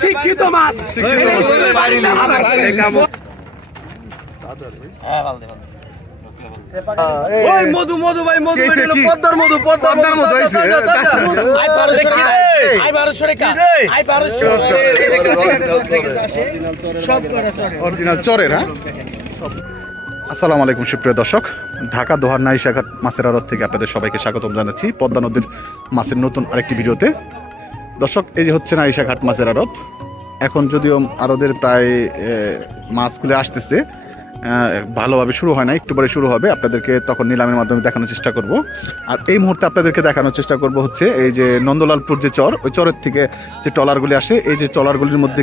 শিক্ষিত মাছ মধু মধু ভাই মধু পদ্মার মধু পদ্মার মধু অরিজিনাল চরের। হ্যাঁ, আসসালামু আলাইকুম সুপ্রিয় দর্শক, ঢাকা দোহার নাইশাঘাট মাছের আড়ত থেকে আপনাদের সবাইকে স্বাগতম জানাচ্ছি পদ্মা নদীর মাছের নতুন আরেকটি ভিডিওতে। দর্শক, এই যে হচ্ছে নাইশাঘাট মাছের আড়ত। এখন যদিও আড়তের প্রায় মাছগুলো আসতেছে, ভালোভাবে শুরু হয় না, একটু পরে শুরু হবে। আপনাদেরকে তখন নিলামের মাধ্যমে দেখানোর চেষ্টা করব। আর এই মুহূর্তে আপনাদেরকে দেখানোর চেষ্টা করব হচ্ছে এই যে নন্দলালপুর যে চর, ওই চরের থেকে যে ট্রলারগুলি আসে, এই যে ট্রলারগুলির মধ্যে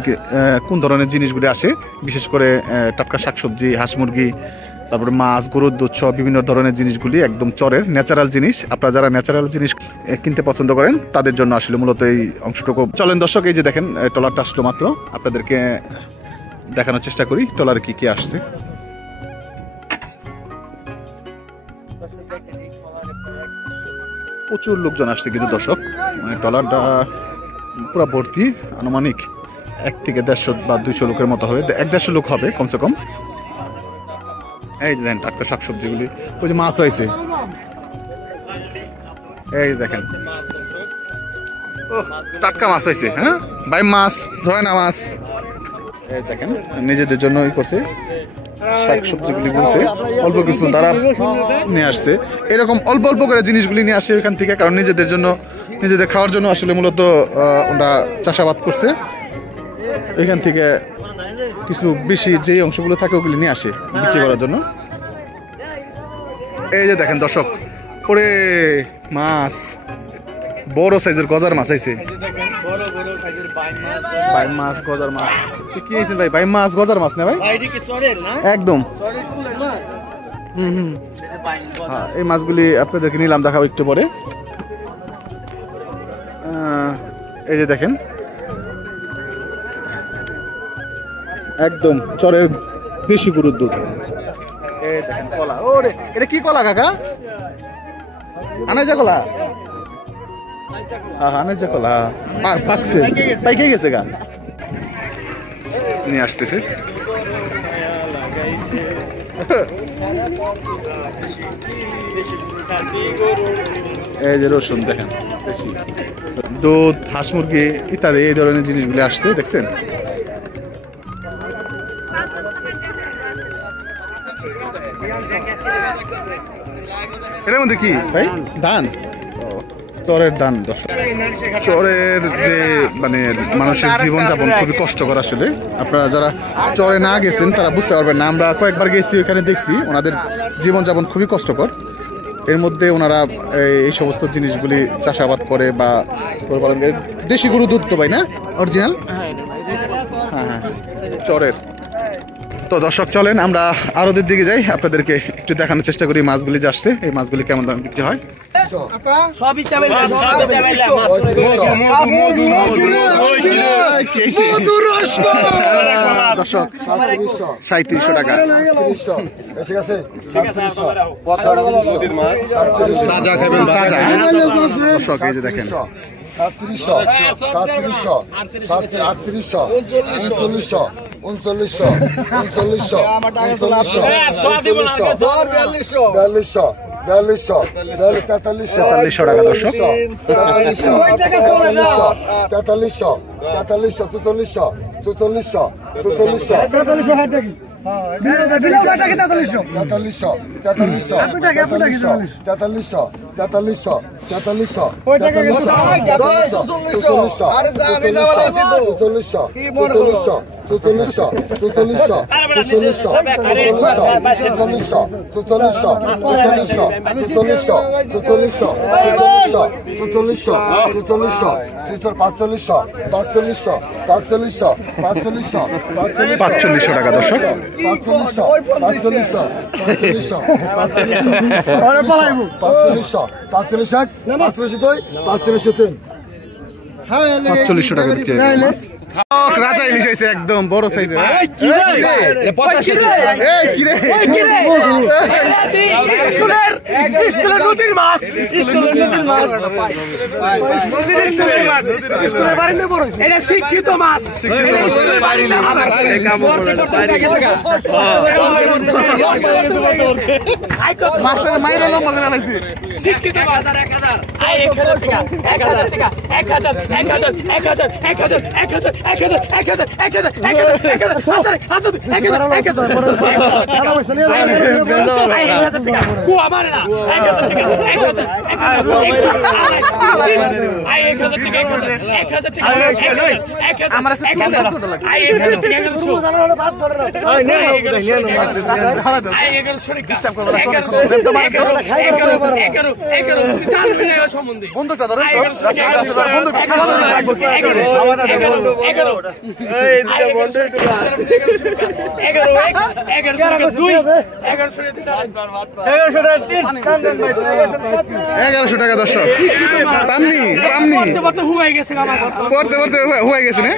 কোন ধরনের জিনিসগুলি আসে, বিশেষ করে টাটকা শাকসবজি, হাঁস মুরগি, তারপরে মাছ, গরুর দুধ সহ বিভিন্ন ধরনের জিনিসগুলি একদম চরের ন্যাচারাল জিনিস। আপনারা যারা ন্যাচারাল জিনিস কিনতে পছন্দ করেন তাদের জন্য আসলে মূলত এই অংশটুকু। চলেন দর্শক, এই যে দেখেন ট্রলারটা আসলো মাত্র, আপনাদেরকে দেখানোর চেষ্টা করি ট্রলারে কি কি আসছে। প্রচুর লোকজন আসছে কিন্তু দর্শক, মানে ট্রলারটা পুরো ভর্তি। আনুমানিক 1 থেকে 150 বা 200 লোকের মতো হবে, 1-150 লোক হবে কমসে কম। এই যে দেখেন টাটকা শাকসবজিগুলি, ওই যে মাছ হয়েছে, এই দেখেন টাটকা মাছ হয়েছে। হ্যাঁ ভাই, মাছ রয়না মাছ, এই দেখেন নিজেদের জন্য করছে, শাকসবজিগুলি বলছে অল্প কিছু তারা নিয়ে আসছে। এরকম অল্প অল্প করে জিনিসগুলি নিয়ে আসে ওইখান থেকে, কারণ নিজেদের জন্য, নিজেদের খাওয়ার জন্য আসলে মূলত ওরা চাষাবাদ করছে। এখান থেকে কিছু বেশি যে অংশগুলো থাকে ওগুলি নিয়ে আসে বিক্রি করার জন্য। এই যে দেখেন দর্শক, ওরে মাছ, বড় সাইজের গজার মাছ আইছে, বাইম মাছ, গজার মাছ। কি আইছেন ভাই? বাইম মাছ, গজার মাছ না ভাই? একদম। হ্যাঁ, এই মাছগুলি আপনাদেরকে নিলাম, দেখাবো একটু পরে। এই যে দেখেন একদম চরের দেশি গরুর দুধ। এই দেখেন কলা, ওরে এটা কি কলা কাকা? আনাজা কলা? আনাজা কলা পাকছে, পাইকে গেছে গা, নিয়ে আসতেছে। এই যে রসুন দেখেন, দুধ, হাঁস মুরগি ইত্যাদি এই ধরনের জিনিসগুলি আসছে, দেখছেন। এটার মধ্যে কি ভাই? ধান, চরের ধান। দর্শক, চরের যে মানে মানুষের জীবনযাপন খুবই কষ্টকর আসলে। আপনারা যারা চরে না গেছেন তারা বুঝতে পারবেন না। আমরা কয়েকবার গেছি, ওইখানে দেখছি ওনাদের জীবনযাপন খুবই কষ্টকর। এর মধ্যে ওনারা এই সমস্ত জিনিসগুলি চাষাবাদ করে বা দেশি গরু দুধ তো ভাই না, অরিজিনাল? হ্যাঁ হ্যাঁ, চরের। তো দর্শক, চলেন আমরা আড়তের দিকে যাই, আপনাদেরকে একটু দেখানোর চেষ্টা করি মাছগুলি যে আসছে, এই মাছগুলি কেমন দাম বিক্রি হয়। দর্শক, 3700 টাকা। ঠিক আছে, দর্শক এই যে দেখেন 3700, 3700, 3800, 3900, 3900, 3900, 4200, 4300 টাকা দর্শক। 4300, 4400, 4400, 4400, 4500 টাকা দর্শক। 4500 টাকা বিক্রি। রাজা ইলিশ হয়েছে একদম বড় সাইজের। শিক্ষিত মাছ মাইরা লম্বা করে লাইছি। শিক্ষিত মাছ 1100 টাকা দর্শক। পড়তে পড়তে হয়ে গেছে না?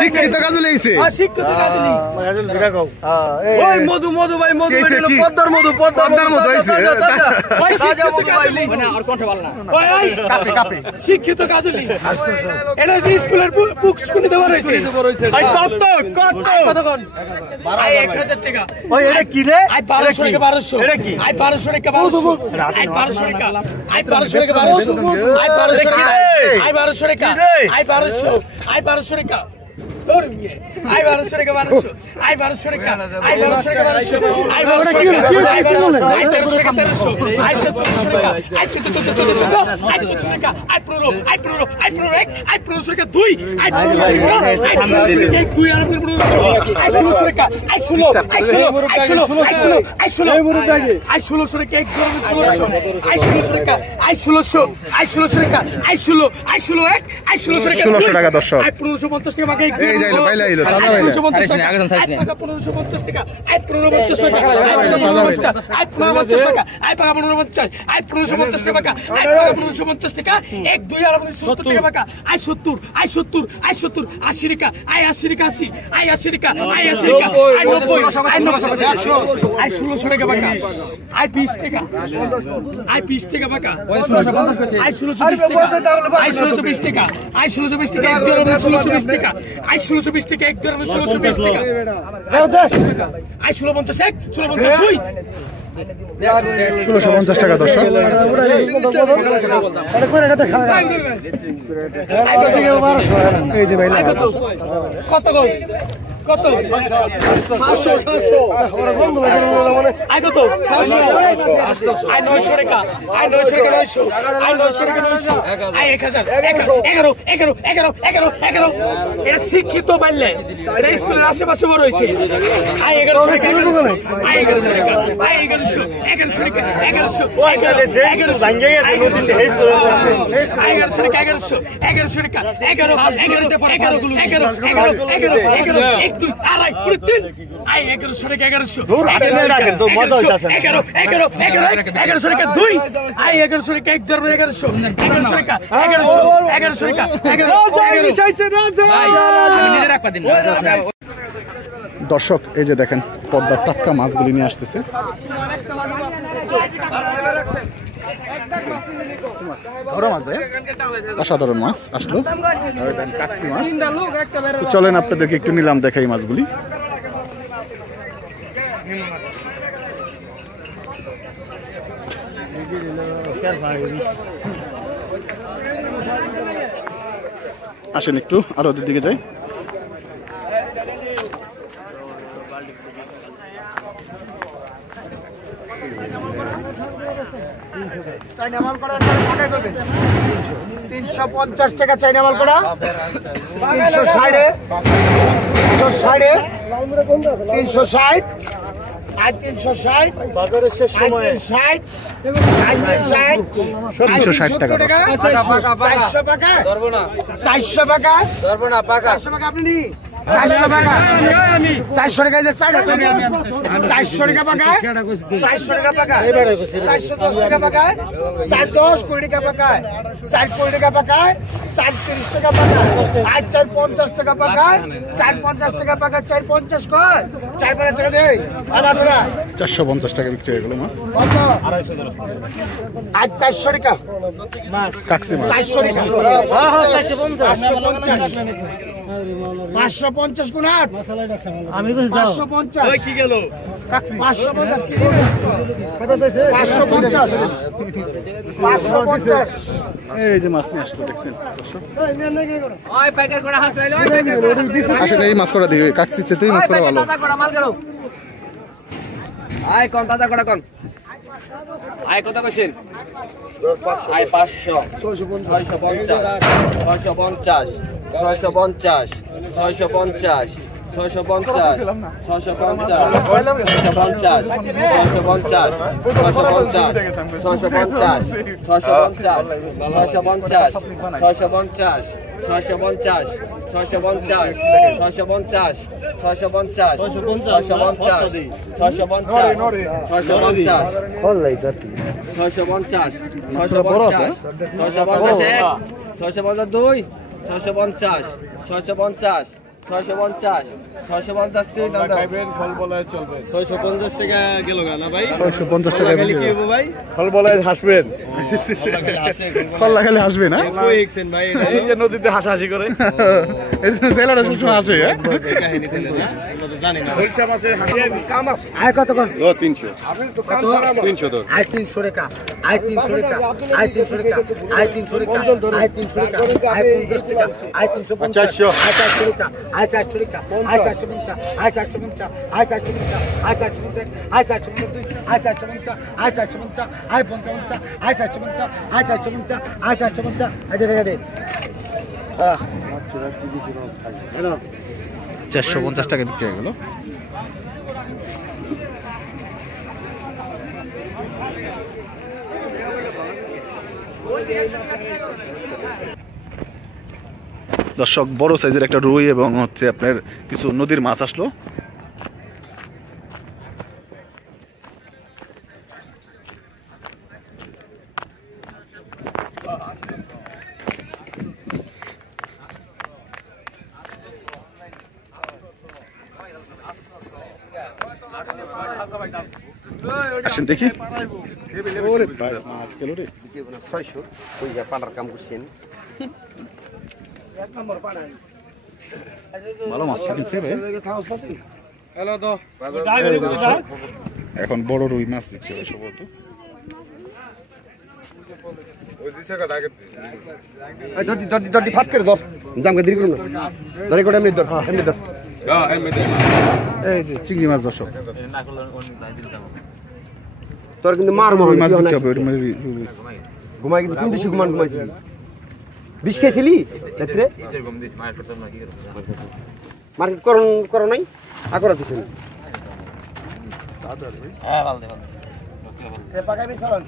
শিক্ষিত কাজল এইছে। মধু মধু ভাই মধু পদ্মার মধু পদ্মার মধু শিক্ষিত কাজলি এটা স্কুলের বুক স্কুলে দেওয়া রয়েছে। কতক্ষণ 1000 টাকা। এটা কি রে? 1200 টাকা 1200। আই 1200 টাকা 1200। আই 1200 টাকা। আই 1200 টাকা 1200। আই 1200 টাকা। আই 1200 টাকা। আই 1200। আই 1200 টাকা। তোর মিয়ে আই 1200 টাকা 1200। আই 1200 টাকা। আই 1200 টাকা 1200। আই 1200 টাকা। আই 1200। আই 1300 টাকা 1300। আই 1400 টাকা। আই 1400 আই 1400 টাকা। আই 15। আই 15। আই 15 এক। আই 1500 টাকা 2। আই 1500 টাকা। আই 1500 টাকা 2 আর 1500 আই 1600 টাকা। I 16। I 16। I 16। I 16। I 16। I 1600 টাকা 1 1600। আই 1600 টাকা। আই 1600। আই 1600 টাকা। আই 16। আই 16 এক। আই 1600 টাকা 1600 টাকা দর্শক। আই 1550 টাকা বাকি এই যাইলো বাইলা আইলো দাদা বাইলা। 1550 টাকা। আই 1550 টাকা। আই 1550 টাকা। আই 1550 টাকা। আই 1550 টাকা। আই 1550 আই 1550 টাকা। আই 1550 টাকা 1 2 আর 70 টাকা বাকা। আই 70। আই 70। আই 70 80 টাকা। আই 80 টাকা 80। আই 80 টাকা। আই 80 টাকা। আই 90। আই 90। আই 1600 টাকা বাকা। আই 20 টাকা। আই 20 টাকা বাকা। আই 1620 টাকা। আই 1620 টাকা। আই 1620 টাকা 1 2 আর 1620 টাকা। আই 1620 টাকা 1 2 আর 1620 টাকা। আই 1650 1 1650 2 1650 টাকা দর্শক। এই যে বাইলা কত গো কত 500 আই কত আই 900 টাকা। আই 900 টাকা 900। আই 900 টাকা 900। আই 1000 11 11 11 11 11 এটা শিক্ষিত বাইলে এটা স্কুলের আশেপাশে বড় হইছে। আই 1100 টাকা 1100। আই 1100 টাকা। আই 1100 1100 টাকা 1100 1100 ভাঙে গেছে নদীতে এই স্কুল। আই 1100 টাকা 1100 1100 টাকা 11 11 11 11 11 11 1 2 আড়াই 3 আই 1100 টাকা 1100 রাখেন তো মজা হইতাছে 11 11 11 1100 টাকা 2 আই 1100 টাকা 1 ধরবে 1100 1100 টাকা 1100 1100 টাকা 1100 ভাই আমি নিজে রাখবা দিন। দর্শক এই যে দেখেন পদ্মার টাটকা মাছগুলি নিয়ে আসতেছে। অসাধারণ মাছ আসলো। কাকসি মাছ। চলেন আপনাদেরকে একটু নিলাম দেখাই মাছগুলি। আসেন একটু আরো ওদের দিকে যাই। চাইনা মাল করা 350 টাকা চাইনা মাল করা 360 360 আর 360 বাজারের শেষ সময়ে 360 টাকা 400 টাকা ধরবো না 400 টাকা ধরবো না পাকা 400 টাকা আপনি নি 400 টাকা 400 টাকা 400 টাকা পাকায় 400 টাকা পাকায় 410 টাকা পাকায় 410 কোটি টাকা পাকায় 4 কোটি টাকা পাকায় 430 টাকা পাকায় আজ 450 টাকা পাকায় 450 টাকা পাকায় 450 কর 450 টাকা দেই আলাদা 450 টাকা বিক্রি হয়ে গেল মাছ। আজ 400 টাকা কাকসি মাছ 400 টাকা 550 কোন আট আমি 550 কি গেল 550 কি 550 550 এই যে মাছ নিয়ে আসলো দেখছেন আসলে এই মাছ করা দিই কাকসি চেতেই মাছ করা ভালো। আয় কোন দাদা কড়া কোন আয় কত কইছেন আয় 500 650 650 650 650 650 650 টাকা গেল না ভাই 650 টাকা কি হবো ভাই ফল বলায় হাসবেন ফল লাগালে হাসবে না কই এক্সেন ভাই এই যে নদীতে হাসাহাসি করে এই জন্য জেলারা সবসময় হাসে কাহিনী তেলে না এগুলো তো জানি না পয়সা মাছের হাসি কামাস আয় কত কোন 300 300 তো আয় 300 টাকা আয় 300 টাকা আয় 300 টাকা আয় 300 টাকা আয় 300 টাকা আয় 50 টাকা আয় 350 আয় 400 টাকা আয় 400 টাকা আয় 450 আয় 450 আয় 450 আয় 450 আয় 450 আয় 450 আয় 450 আয় 55 আয় 450 আয় 450 আয় 450 আয় দে দে হ্যাঁ 450 টাকা বিক্রি হয়ে গেল। দর্শক বড় সাইজের একটা রুই এবং হচ্ছে আপনার কিছু নদীর মাছ আসলো। আসেন দেখি ওরে মাছ গেল রে 600 কই যা পালার কাম করছেন ভালো মাছ কিনছে ভাই হ্যালো তো এখন বড় রুই মাছ বিক্রি হবে সম্ভবত। ধর ভাত করে ধর জামকে দেরি করুন ধরে করে এমনি ধর এমনি ধর এই যে চিংড়ি মাছ দর্শক তোর কিন্তু মার রুই মাছ বিক্রি হবে ঘুমাই কিন্তু কোন দিশে ঘুমাইছিলি বিষ খেয়েছিলি রাত্রে মার্কেট করো নাই আকরা কিছু না হ্যাঁ ভালো দে পাকাই বিছাল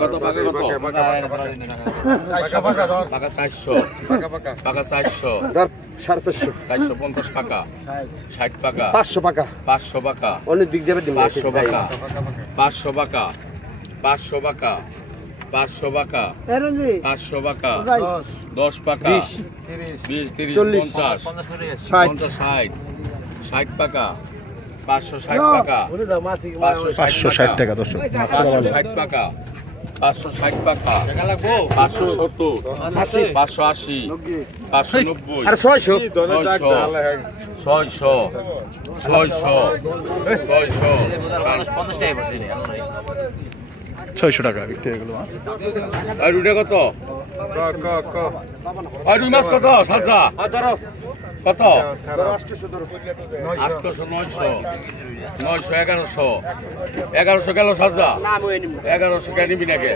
কত পাকা কত পাকা 400 পাকা 400 ধর 450 450 পাকা 60 পাকা 500 টাকা 500 পাকা অনেক দিক যাবে 500 পাকা 500 পাকা 500 পাকা 500 পাকা 500 পাকা 10 পাকা 20 30 50 50 60 পাকা 560 টাকা 560 টাকা দর্শক মাছ করা ভালো 560 টাকা 560 টাকা টাকা লাগবো 570 580 590 আরে 600 600 600 টাকা বিক্রি হয়ে গেল মাছ। আর রুটে কত আর রুই মাছ কত সাজা কত 800 900 1100 গেল সাজা 1100 কে নিবি নাকি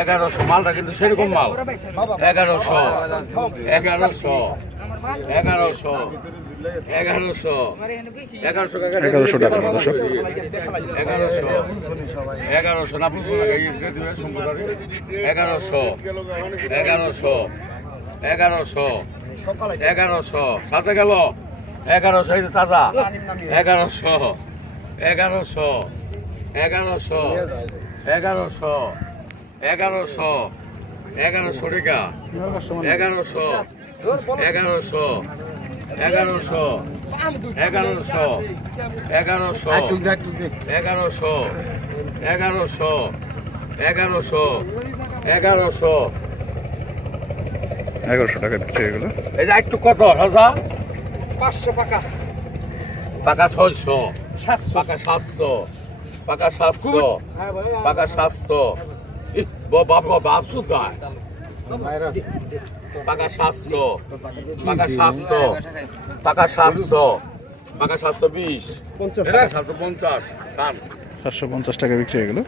1100 মালটা কিন্তু সেরকম মাল 1100 টাকা দর্শক 1100 না বুঝবো না 1100 সাথে গেল 1100 এই যে তাজা 1100 1100 1100 1100 1100 1100 টাকা 1100 1100 1100 1100 1100 1100 1100 1100 1100 টাকা বিক্রি হয়ে গেল। এই যে একটু কত রাজা 500 পাকা পাকা 600 পাকা 700 পাকা 700 পাকা 700 বাবা বাপ সুতায় পাকা 700 পাকা 700 পাকা 700 পাকা 720 পাকা 750 কান 750 টাকা বিক্রি হয়ে গেল।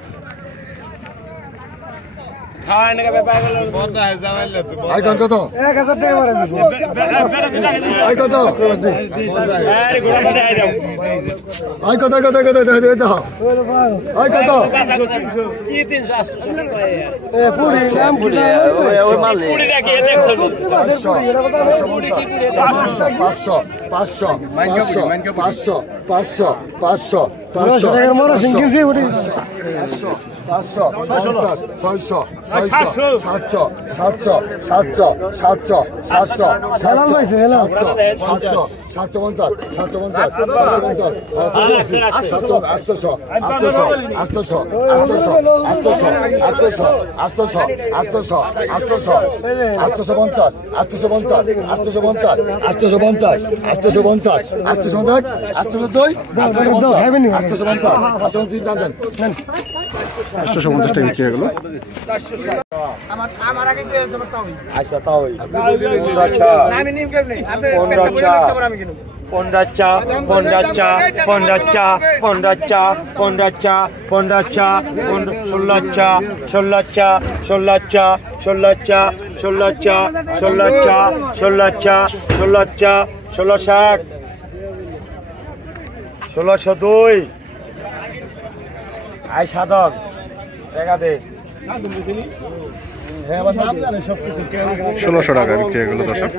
আই কত 1000 টাকা মারা দিছি আই কত আই কত আই কত কি 380 টাকা এ পুরি নাম পুরি ওই মালি পুরিটা কি দেখছো 500 টাকার মারা সিংকিনছি উঠি 500 600 700 750 850 টাকা বিক্রি হয়ে গেল। আমার আগে জমা তাও আচ্ছা তাও 15 আমি নিম কেমনে আপনি 15 1602 আই সাধন টাকা দে 1600 টাকা বিক্রি হয়ে গেল দর্শক।